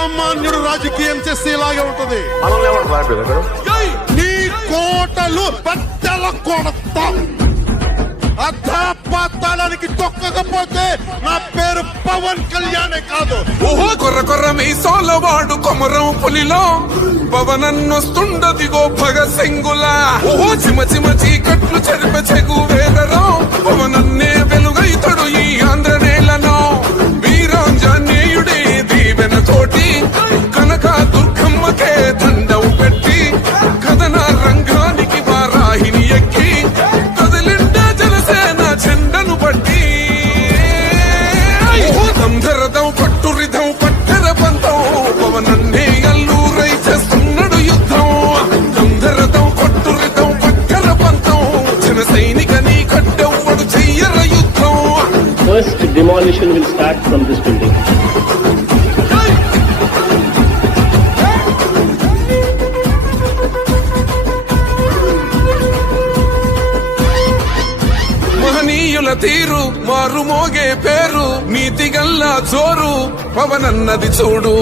సామాన్యుడు రాజకీయం చేస్తే ఇలాగే ఉంటది. నీ కోటలు బట్టల కొడతా, అధాపాతాళానికి తొక్కకపోతే నా పేరు పవన్ కళ్యాణే కాదు. ఓహో కొర్ర కొర్ర మీసాలవాడు కొమరం పులిలో పవనన్నొస్తుండదిగో భగత్ సింగులా. ఓహో చిమ చిమ చీకట్లు చెరిప చెగు వేదరో పవనన్నే వెలుగైతడు ఈ ఆంధ్ర నేలను. వీరాంజనేయుడే దీవెన తోటి కనక దుర్గమ్మకే దండం పెట్టి కథన రంగానికి వారాహిని ఎక్కి కదిలిండ జనసేన చెండను బట్టి. దంధరదం పట్టురిధం పట్టెర పంతం పవనన్నే అల్లూరై చేస్తున్నాడు యుద్ధం. దంధరదం పట్టురిధం పట్టెర పంతం జన సైనిక నీ కట్టెవ్వడు చెయ్యర యుద్ధం. First demolition will start from this building. మహనీయుల తీరు మారు మోగే పేరు నీతిగల్లా జోరు పవనన్నది చూడు.